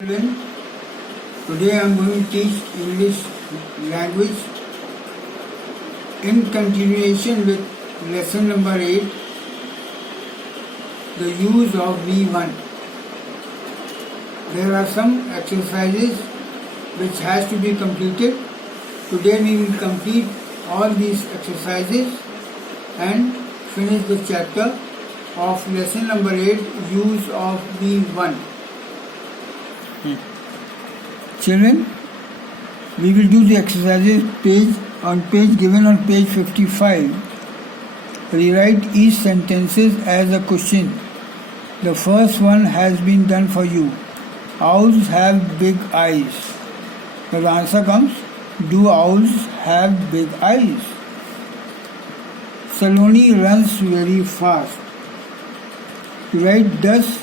Children, today I am going to teach English language in continuation with lesson number 8, the use of V1. There are some exercises which has to be completed. Today we will complete all these exercises and finish the chapter of lesson number 8, use of V1. Children, we will do the exercises given on page 55. Rewrite each sentences as a question. The first one has been done for you. Owls have big eyes. Now the answer comes, do owls have big eyes? Saloni runs very fast. You write, does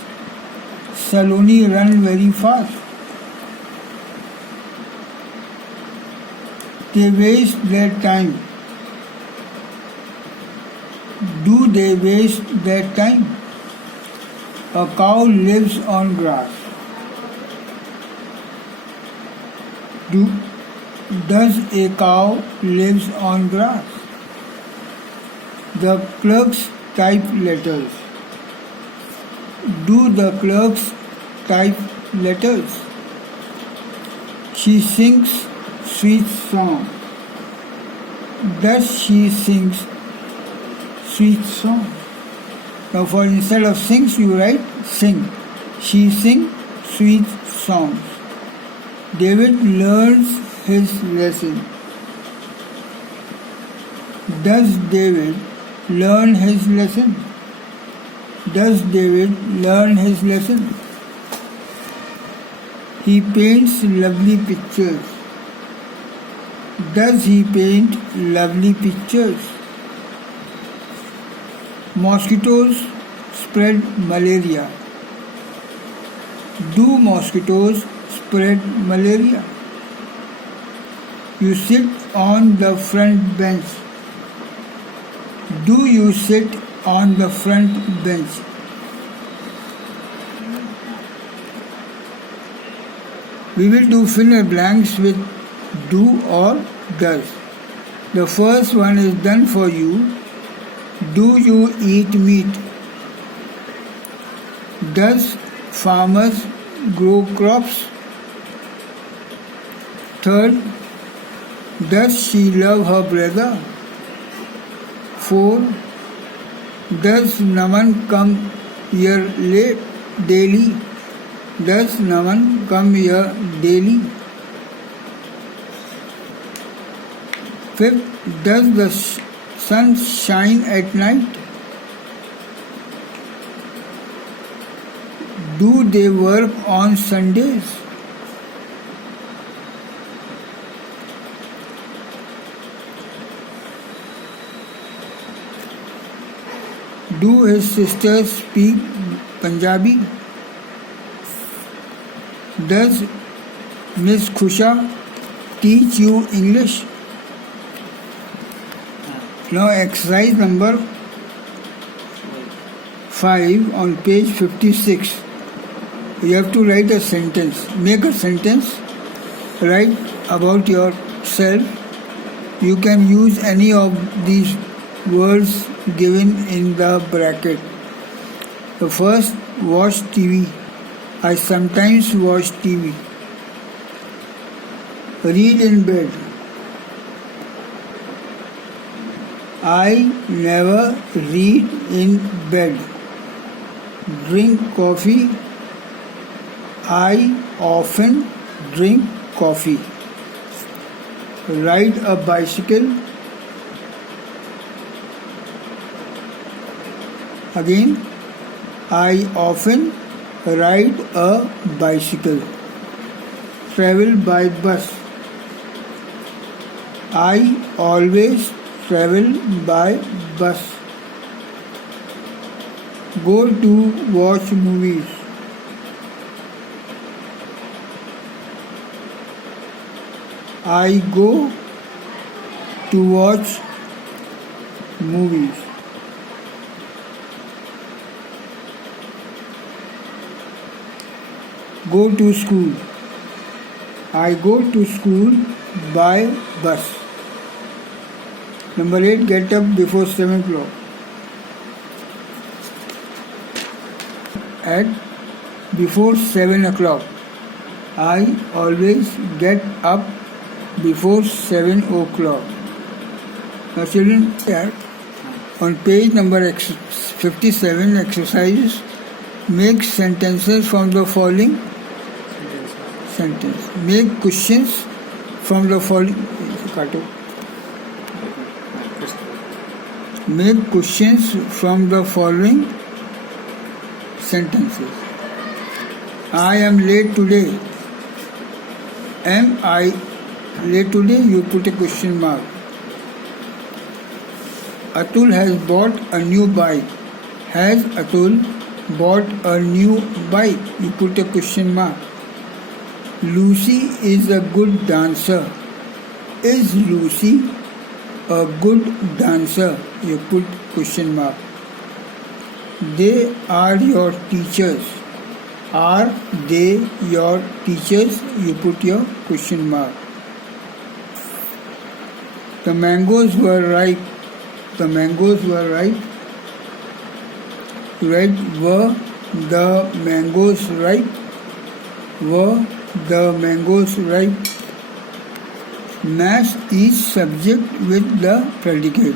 Saloni run very fast? They waste their time. Do they waste their time? A cow lives on grass. Does a cow lives on grass? The clerks type letters. Do the clerks type letters? She sings sweet song. Does she sings sweet song? Now for instead of sings you write sing. She sing sweet songs. David learns his lesson. Does David learn his lesson? Does David learn his lesson? He paints lovely pictures. Does he paint lovely pictures? Mosquitoes spread malaria. Do mosquitoes spread malaria? You sit on the front bench. Do you sit on the front bench? We will do fill in the blanks with do or does. The first one is done for you. Do you eat meat? Does farmers grow crops? Third, does she love her brother? 4. Does Naman come here daily? Does Naman come here daily? 5th, does the sun shine at night? Do they work on Sundays? Do his sisters speak Punjabi? Does Miss Khusha teach you English? Now exercise number 5 on page 56. You have to write a sentence. Make a sentence. Write about yourself. You can use any of these words given in the bracket. The first, watch TV. I sometimes watch TV. Read in bed. I never read in bed. Drink coffee. I often drink coffee. Ride a bicycle. Again, I often ride a bicycle. Travel by bus. I always travel by bus. Go to watch movies. I go to watch movies. go to school. I go to school by bus. Number 8, get up before 7 o'clock. At before 7 o'clock. I always get up before 7 o'clock. Now children, on page number 57, exercises, make sentences from the following sentence. Make questions from the following. Make questions from the following sentences. I am late today. Am I late today? You put a question mark. Atul has bought a new bike. Has Atul bought a new bike? You put a question mark. Lucy is a good dancer. Is Lucy a good dancer? You put question mark. They are your teachers. Are they your teachers? You put your question mark. The mangoes were ripe. The mangoes were ripe. Right? Were the mangoes ripe? Were the mangoes ripe? Match each subject with the predicate.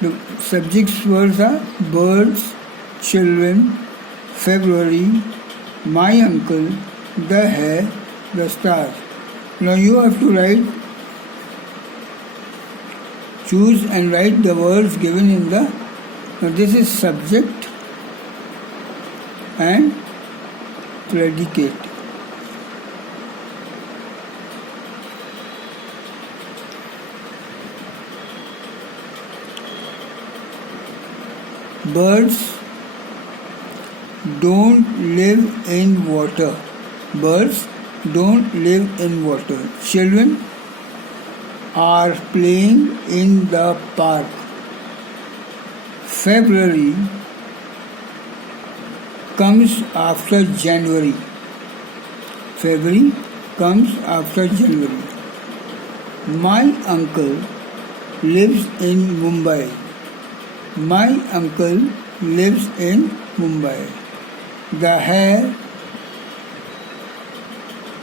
The subjects words are birds, children, February, my uncle, the hair, the stars. Now you have to write, choose and write the words given in the, now this is subject and predicate. Birds don't live in water. Birds don't live in water. Children are playing in the park. February comes after January. February comes after January. My uncle lives in Mumbai. My uncle lives in Mumbai. The hare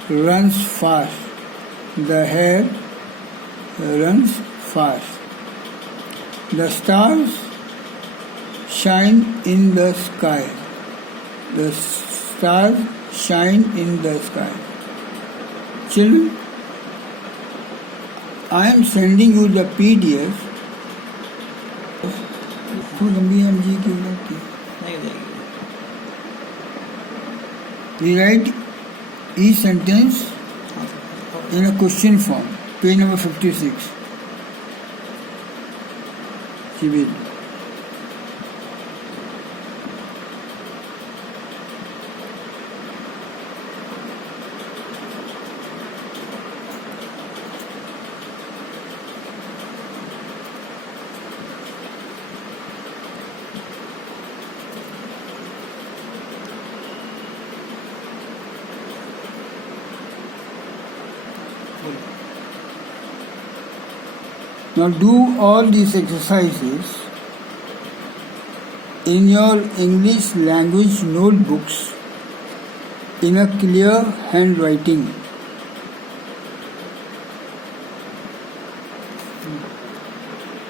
runs fast. The hare runs fast. The stars shine in the sky. The stars shine in the sky. Children, I am sending you the PDF. We write each sentence in a question form. Page number 56. Civil. Now do all these exercises in your English language notebooks in a clear handwriting.